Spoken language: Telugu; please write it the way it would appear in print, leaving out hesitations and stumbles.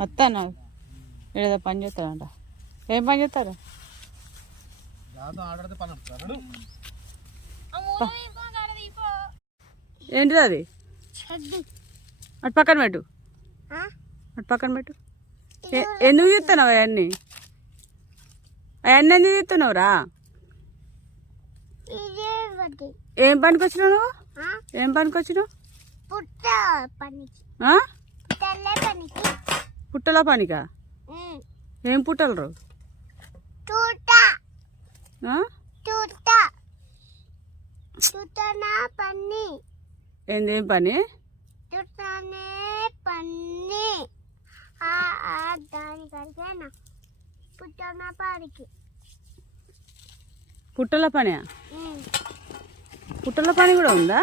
వస్తాను ఏదో పని చేస్తాడంట. ఏం పని చేస్తారు? ఏంటిది అది? అటు పక్కన పెట్టు, అటు పక్కన పెట్టు. ఎందుకు తీస్తున్నావు అవన్నీ? అవన్నీ ఎందుకు తీస్తున్నావురా? ఏం పనికి వచ్చినావు నువ్వు? ఏం పనికి వచ్చినావు? పుట్టల పనికా? ఏం పుట్టలు? ఏందేం పని? పుట్టల పని? పుట్టల పని కూడా ఉందా?